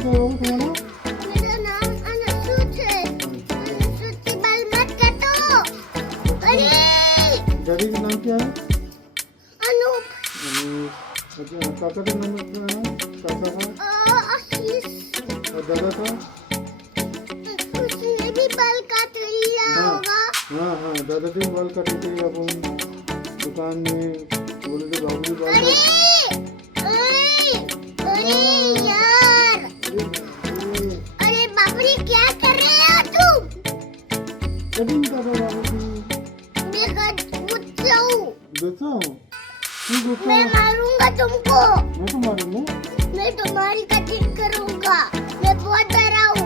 क्या है बाबू तुम्हारा? मेरा नाम अनुसूत है। अनुसूत की बाल मत काटो। अरे डैडी का नाम क्या है? अनूप। अच्छा, काका का नाम क्या है? काका का आशीष। और दादा का? उसने भी बाल काट लिया होगा। हाँ हाँ, दादा के बाल काटे थे अपन दुकान में, बोले थे बाबू के बाल अरे यार, अरे बाबरी क्या कर रहे हो तुम? कटिंग कर रहा बाबू की। मैं गुस्साऊं। गुस्सा? क्यों गुस्सा? मैं मारूंगा तुमको। मैं तो मारूंगा। मैं तुम्हारी कटिंग करूंगा। मैं बहुत डरा हूँ।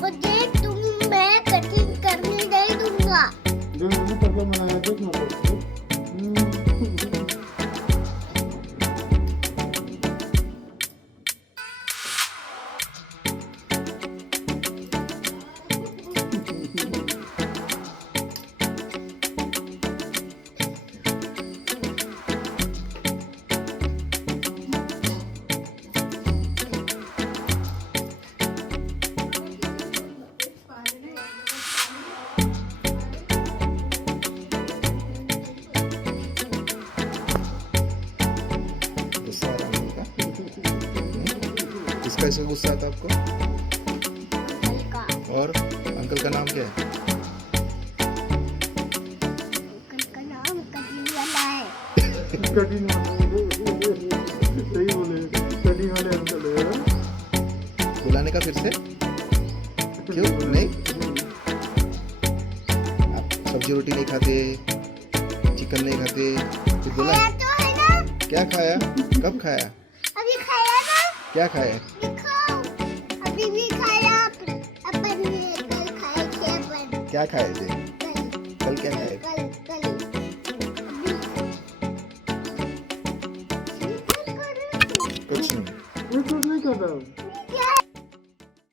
मुझे तुम मैं कटिंग करने नहीं दूंगा। जो मैंने करके बनाया देख ना गुस्सा आ रहा है किसका इसका गुस्सा आता आपको? और अंकल का नाम क्या है? का नाम कटिंग वाला है। कटिंग सही बोले, कटिंग वाले अंकल है। बुलाने का फिर से? क्यों नहीं? आप सब्जी रोटी नहीं खाते, चिकन नहीं खाते, फिर बोला खाया तो है ना? क्या खाया? कब खाया? अभी खाया ना? क्या खाया? दिखाओ। अभी भी खाया। अपन ने कल खाए थे अपन। क्या खाए थे? कल कल क्या खाए? कल कुछ नहीं। ये कुछ नहीं कर रहा हूँ।